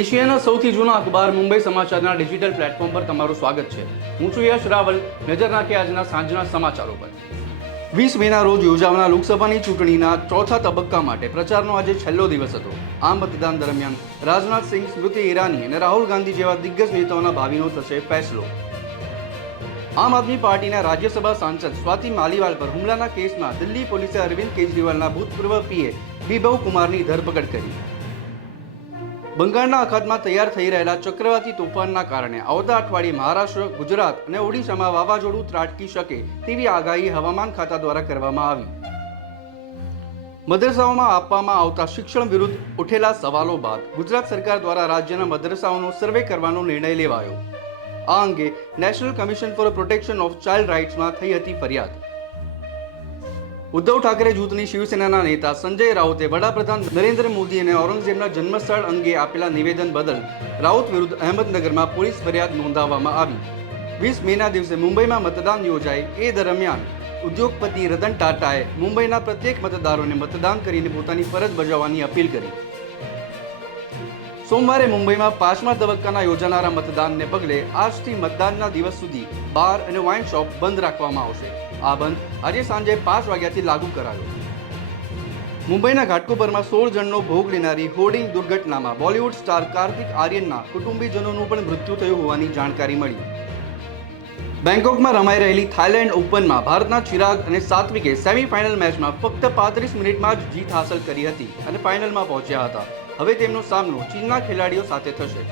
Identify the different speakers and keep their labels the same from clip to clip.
Speaker 1: એશિયાના સૌથી જૂના અખબાર મુંબઈ સમાચારના ડિજિટલ પ્લેટફોર્મ પર તમારું સ્વાગત છે. હું છું યશ રાવલ. નજર નાખીએ આજના સાંજના સમાચારો પર. વીસ મેના રોજ યોજાવાના લોકસભાની ચૂંટણીના ચોથા તબક્કા માટે પ્રચારનો આજે છેલ્લો દિવસ હતો. આ મતદાન દરમિયાન રાજનાથ સિંહ, સ્મૃતિ ઈરાની અને રાહુલ ગાંધી જેવા દિગ્ગજ નેતાઓના ભાવિનો થશે ફેસલો. આમ આદમી પાર્ટીના રાજ્યસભા સાંસદ સ્વાતિ માલીવાલ પર હુમલાના કેસમાં દિલ્હી પોલીસે અરવિંદ કેજરીવાલના ભૂતપૂર્વ પીએ વિભવ કુમારની ધરપકડ કરી. બંગાળના અખાતમાં તૈયાર થઈ રહેલા ચક્રવાતી તોફાનના કારણે આવતા અઠવાડિયે મહારાષ્ટ્ર, ગુજરાત અને ઓડિશામાં વાવાઝોડું ત્રાટકી શકે તેવી આગાહી હવામાન ખાતા દ્વારા કરવામાં આવી. મદરસાઓમાં આપવામાં આવતા શિક્ષણ વિરુદ્ધ ઉઠેલા સવાલો બાદ ગુજરાત સરકાર દ્વારા રાજ્યના મદરસાઓનો સર્વે કરવાનો નિર્ણય લેવાયો. આ અંગે national commission for protection of child રાઇટ્સમાં થઈ હતી ફરિયાદ. ઉદ્ધવ ઠાકરે જૂથની શિવસેનાના નેતા સંજય રાઉતે વડાપ્રધાન નરેન્દ્ર મોદી અને ઔરંગઝેબના જન્મસ્થળ અંગે આપેલા નિવેદન બદલ રાઉત વિરુદ્ધ અહેમદનગરમાં પોલીસ ફરિયાદ નોંધાવવામાં આવી. વીસ મેના દિવસે મુંબઈમાં મતદાન યોજાય એ દરમિયાન ઉદ્યોગપતિ રતન ટાટાએ મુંબઈના પ્રત્યેક મતદારોને મતદાન કરીને પોતાની ફરજ બજાવવાની અપીલ કરી. સોમવારે મુંબઈમાં પાંચમા તબક્કાના યોજાનારા મતદાનને પગલે આજથી મતદાનના દિવસ સુધી બાર અને વાઇન શોપ બંધ રાખવામાં આવશે. આ બંધ આજે સાંજે પાંચ વાગ્યાથી લાગુ કરાયો. મુંબઈના ઘાટકોપરમાં સોળ જણનો ભોગ લેનારી હોર્ડિંગ દુર્ઘટનામાં બોલિવૂડ સ્ટાર કાર્તિક આર્યનના કુટુંબીજનોનું પણ મૃત્યુ થયું હોવાની જાણકારી મળી. બેંકોકમાં રમાઈ રહેલી થાઇલેન્ડ ઓપનમાં ભારતના ચિરાગ અને સાત્વિકે સેમીફાઇનલ મેચમાં ફક્ત પાંત્રીસ મિનિટમાં જ જીત હાંસલ કરી હતી અને ફાઇનલમાં પહોંચ્યા હતા. હવે તેમનો સામનો ચીનના ખેલાડીઓ સાથે થશે.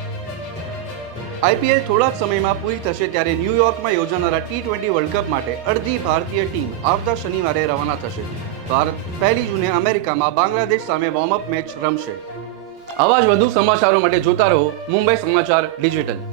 Speaker 1: આઈપીએલ થોડા સમયમાં પૂરી થશે ત્યારે ન્યૂયોર્કમાં યોજાનારા ટી ટ્વેન્ટી વર્લ્ડ કપ માટે અડધી ભારતીય ટીમ આવતા શનિવારે રવાના થશે. ભારત પહેલી જૂને અમેરિકામાં બાંગ્લાદેશ સામે વોર્મઅપ મેચ રમશે. આવા જ વધુ સમાચારો માટે જોતા રહો મુંબઈ સમાચાર ડિજિટલ.